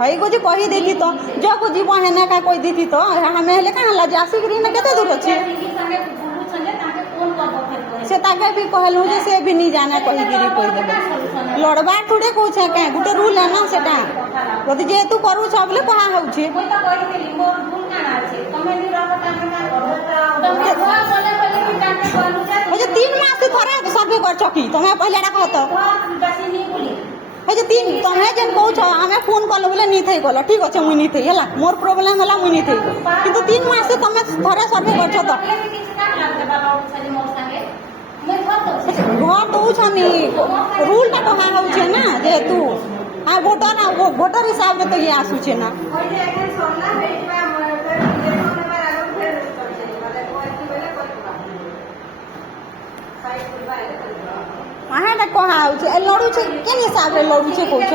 हई को जी कही देती तो जो को जीव हेने का कोई देती तो हमें हेले कहाँ ला जासी करी ना केते दूर अछि से ताके भी कहलु जे से भी नहीं जाना कही गिरी कोई देबे लड़बा थोड़े कहू छै के गुटे रूल है ना सेटा यदि जे तू करू छ बोले कहा होउ छै कोई तो कहि देली मोर भूल काना छै तमे नि रहो ताके का करो तो बोले बोले कि जाके कहलु छै हो जे 3 मास से थोड़ा सर्वे कर चकी तमे पहले डाको तो बसी नहीं बोली हे जे 3 तमे जेन कहू छ हमें फोन करलो बोले नहीं थई गलो ठीक अछि मुई नहीं थई हला मोर प्रॉब्लम हला मुई नहीं थई किंतु 3 मास से तमे थोड़ा सर्वे कर छ तो घर तो छनी रूल ना कहा हो छै ना जे तू आ वोटर हिसाब रे तो ये आसु छै ना कहा ना कहा हो छै लड़ू छै के हिसाब रे लड़ू छै कहू छ